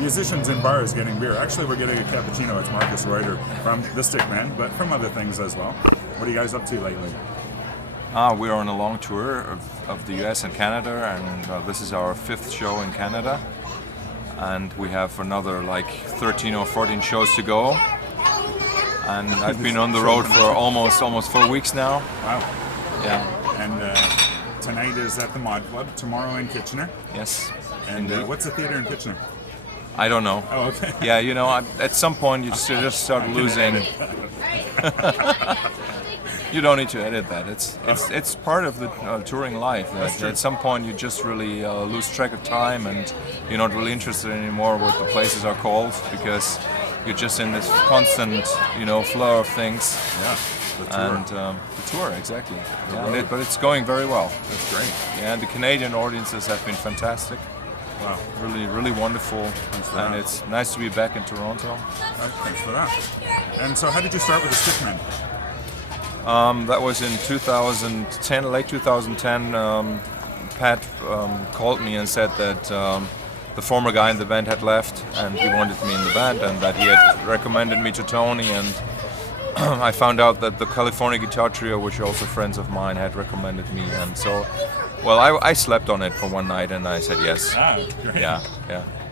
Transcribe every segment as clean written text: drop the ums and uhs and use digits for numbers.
musicians in bars getting beer. Actually, we're getting a cappuccino. It's Markus Reuter from the Stickman, but from other things as well. What are you guys up to lately? We're on a long tour of the US and Canada, and this is our 5th show in Canada. And we have another like 13 or 14 shows to go. And I've been on the road for almost 4 weeks now. Wow. Yeah. And tonight is at the Mod Club, tomorrow in Kitchener. Yes. And what's the theater in Kitchener? I don't know. Oh, okay. Yeah, you know, at some point you just start losing. You don't need to edit that. It's part of the touring life. At some point you just really lose track of time, and you're not really interested anymore what the places are called, because you're just in this constant, flow of things. Yeah. The tour. And the tour, exactly. Yeah, but it's going very well. That's great. Yeah, and the Canadian audiences have been fantastic. Wow. Really, really wonderful. And it's nice to be back in Toronto. Thanks for that. And so how did you start with the Stickman? That was in 2010, late 2010. Pat called me and said that the former guy in the band had left and he wanted me in the band, and that he had recommended me to Tony, and I found out that the California Guitar Trio, which are also friends of mine, had recommended me, and so, well, I slept on it for one night and I said yes. Ah, great. Yeah.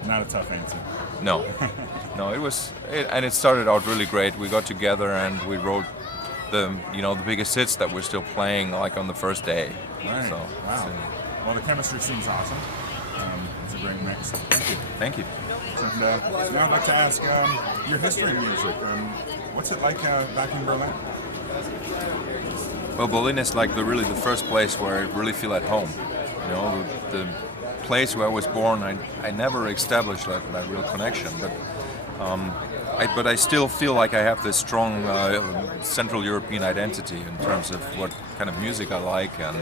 Not a tough answer. No, and it started out really great. We got together and we wrote the biggest hits that we're still playing like on the first day. Right. So, wow. Well, the chemistry seems awesome. It's a great mix. Thank you. Thank you. And now I'd like to ask your history in music. What's it like back in Berlin? Well, Berlin is like really the first place where I really feel at home. The place where I was born, I never established that real connection. But I still feel like I have this strong Central European identity in terms of what kind of music I like, and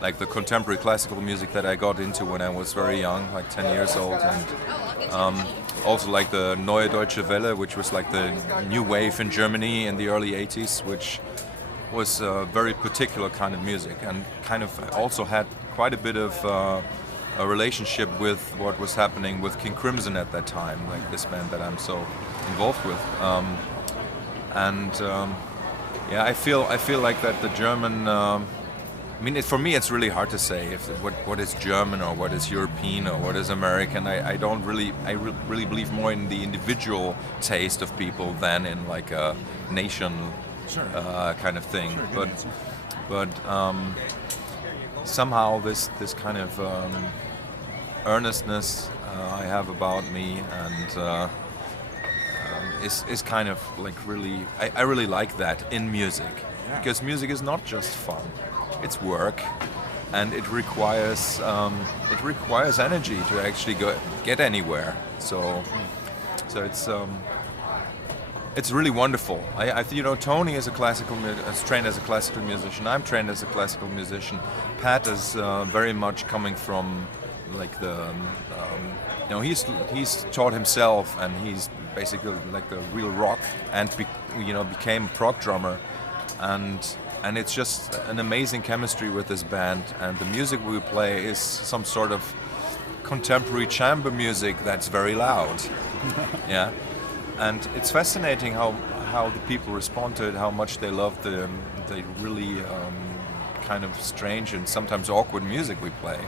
like the contemporary classical music that I got into when I was very young, like 10 years old, and also like the Neue Deutsche Welle, which was like the new wave in Germany in the early 80s, which was a very particular kind of music, and kind of also had quite a bit of a relationship with what was happening with King Crimson at that time, like this band that I'm so involved with. I feel like that the German. For me, it's really hard to say what is German or what is European or what is American. I really believe more in the individual taste of people than in like a nation kind of thing. Sure, but somehow this kind of earnestness I have about me, and is kind of like really. I really like that in music, because music is not just fun. It's work, and it requires energy to actually get anywhere. So it's really wonderful. Tony is trained as a classical musician. I'm trained as a classical musician. Pat is very much coming from like he's taught himself, and he's basically like the real rock, and became a prog drummer, and it's just an amazing chemistry with this band, and the music we play is some sort of contemporary chamber music that's very loud. Yeah, and it's fascinating how the people respond to it, how much they love the really kind of strange and sometimes awkward music we play.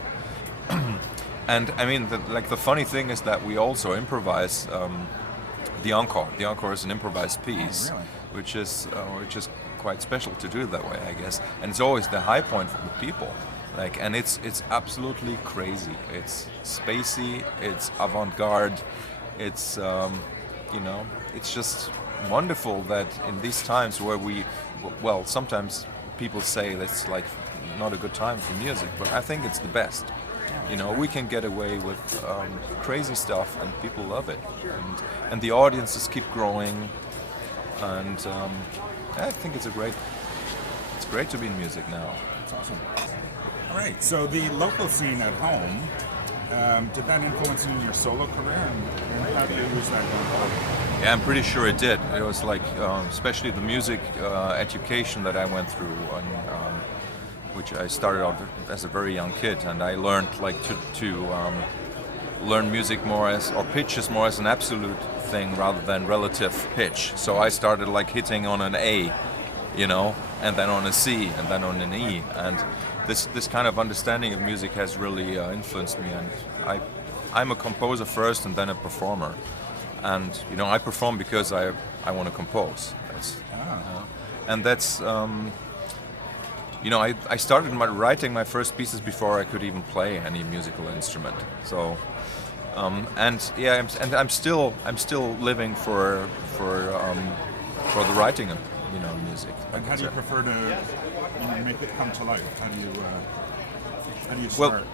And the funny thing is that we also improvise the encore. The encore is an improvised piece. Oh, really? which is quite special to do it that way, I guess. And it's always the high point for the people. And it's absolutely crazy. It's spacey. It's avant-garde. It's it's just wonderful that in these times where sometimes people say that's like not a good time for music, but I think it's the best. We can get away with crazy stuff, and people love it, and the audiences keep growing, and I think it's great to be in music now. That's awesome. All right, so the local scene at home, did that influence in your solo career, and how do you use that going forward? Yeah, I'm pretty sure it did. It was like, especially the music education that I went through, which I started out as a very young kid, and I learned like learn music more as, or pitches more as an absolute thing rather than relative pitch. So I started like hitting on an A, you know, and then on a C, and then on an E. And this kind of understanding of music has really influenced me. And I'm a composer first and then a performer. And, you know, I perform because I want to compose. And that's, you know, I started writing my first pieces before I could even play any musical instrument. So, and yeah, I'm still living for the writing of, you know, music. And how do you prefer to, you know, make it come to life? How do you start?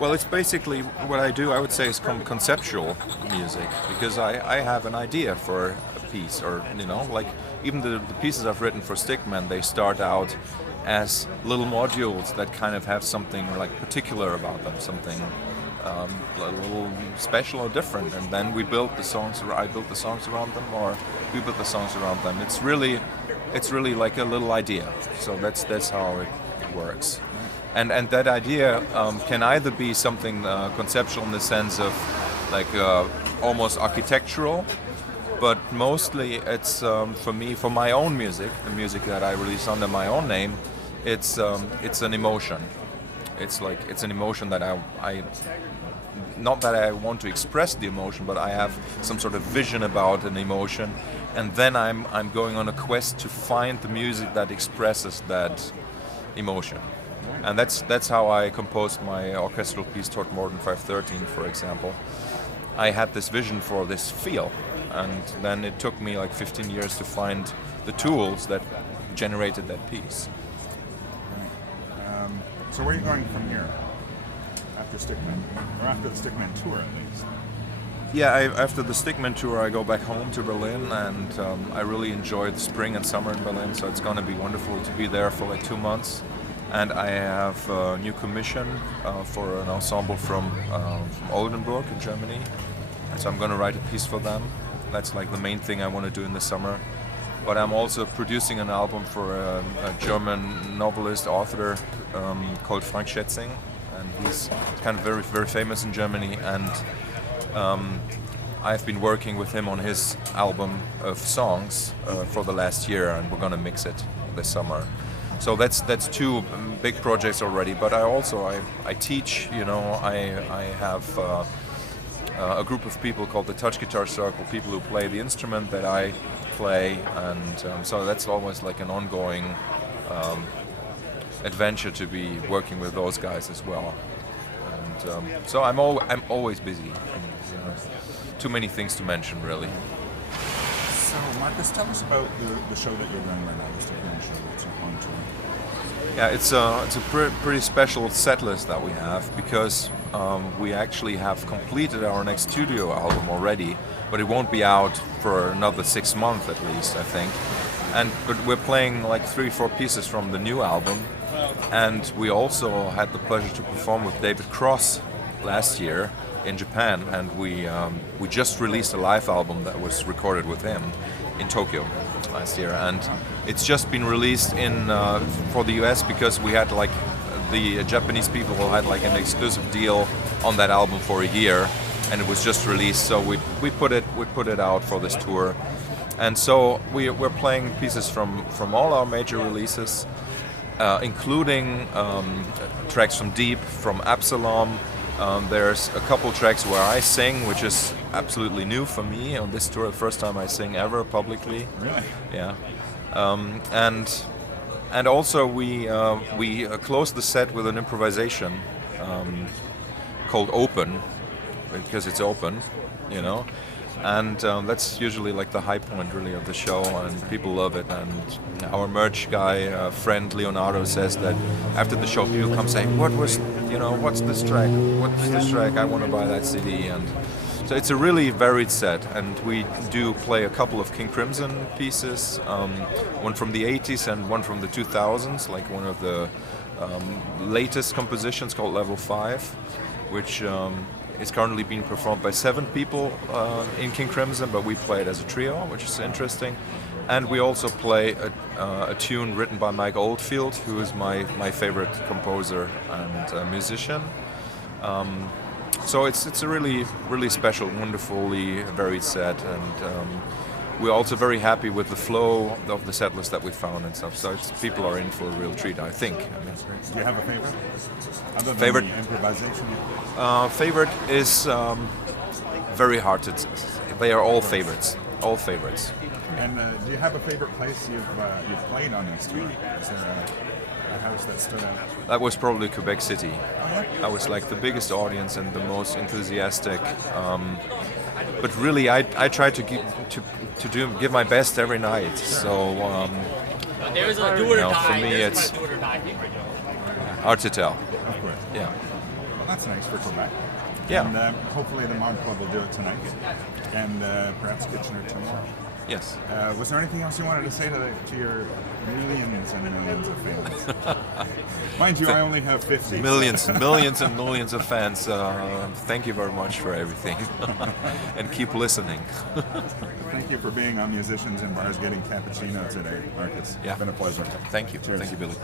Well, it's basically what I do. I would say is conceptual music, because I have an idea for a piece, or, you know, like even the pieces I've written for Stickman, they start out as little modules that kind of have something like particular about them, something a little special or different, and then we build the songs. I build the songs around them, or we build the songs around them. It's really like a little idea. So that's how it works. And that idea can either be something conceptual in the sense of like almost architectural, but mostly it's for me, for my own music, the music that I release under my own name, it's an emotion. It's an emotion that I not that I want to express the emotion, but I have some sort of vision about an emotion, and then I'm going on a quest to find the music that expresses that emotion. And that's how I composed my orchestral piece Torontorox 513, for example. I had this vision for this feel, and then it took me like 15 years to find the tools that generated that piece. So where are you going from here? After Stickman, or after the Stickman tour at least? Yeah, after the Stickman tour I go back home to Berlin, and I really enjoyed spring and summer in Berlin, so it's going to be wonderful to be there for like 2 months. And I have a new commission for an ensemble from Oldenburg in Germany. And so I'm going to write a piece for them. That's like the main thing I want to do in the summer. But I'm also producing an album for a German novelist, author called Frank Schätzing. And he's kind of very, very famous in Germany. And I've been working with him on his album of songs for the last year, and we're going to mix it this summer. So that's two big projects already. But I teach. You know, I have a group of people called the Touch Guitar Circle, people who play the instrument that I play, and so that's always like an ongoing adventure to be working with those guys as well. And so I'm always busy. And, too many things to mention, really. So Markus, tell us about the show that you're running right now, the Stickman show that's on tour. Yeah, it's a pretty special set list that we have, because we actually have completed our next studio album already, but it won't be out for another 6 months at least, I think. But we're playing like 3-4 pieces from the new album, and we also had the pleasure to perform with David Cross last year in Japan, and we just released a live album that was recorded with him in Tokyo last year, and it's just been released in for the US, because we had like the Japanese people had like an exclusive deal on that album for a year, and it was just released. So we put it out for this tour, and so we're playing pieces from all our major releases, including tracks from Deep, from Absalom. There's a couple tracks where I sing, which is absolutely new for me on this tour. The first time I sing ever publicly. Really? Yeah. And also we close the set with an improvisation called Open, because it's open, you know. And that's usually like the high point really of the show, and people love it. And our merch guy, friend Leonardo, says that after the show people come saying, what's this track? What's this track? I want to buy that CD. And so it's a really varied set, and we do play a couple of King Crimson pieces, one from the 80s and one from the 2000s, like one of the latest compositions called Level 5, which is currently being performed by 7 people in King Crimson, but we play it as a trio, which is interesting. And we also play a tune written by Mike Oldfield, who is my favorite composer and musician. So it's a really special, wonderfully varied set, and we're also very happy with the flow of the set list that we found and stuff. So people are in for a real treat, I think. I mean, Do you have a favorite? Other than Favorite? the improvisation? favorite is very hard to. They are all favorites. All favorites. And do you have a favorite place you've played on this tour? Is there a house that stood out? That was probably Quebec City. Oh, yeah? I was like the biggest audience and the most enthusiastic. But really, I try to give my best every night. So for me, it's hard to tell. Of course. Yeah. Well, that's nice for Quebec. Yeah. And hopefully the Mod Club will do it tonight, and perhaps Kitchener tomorrow. Yes. Was there anything else you wanted to say to your millions and millions of fans? Mind you, I only have 50. Millions and millions and millions of fans. Thank you very much for everything, and keep listening. Thank you for being on Musicians in Bars Getting Cappuccino today, Markus. Yeah. It's been a pleasure. Thank you. Cheers. Thank you, Billy.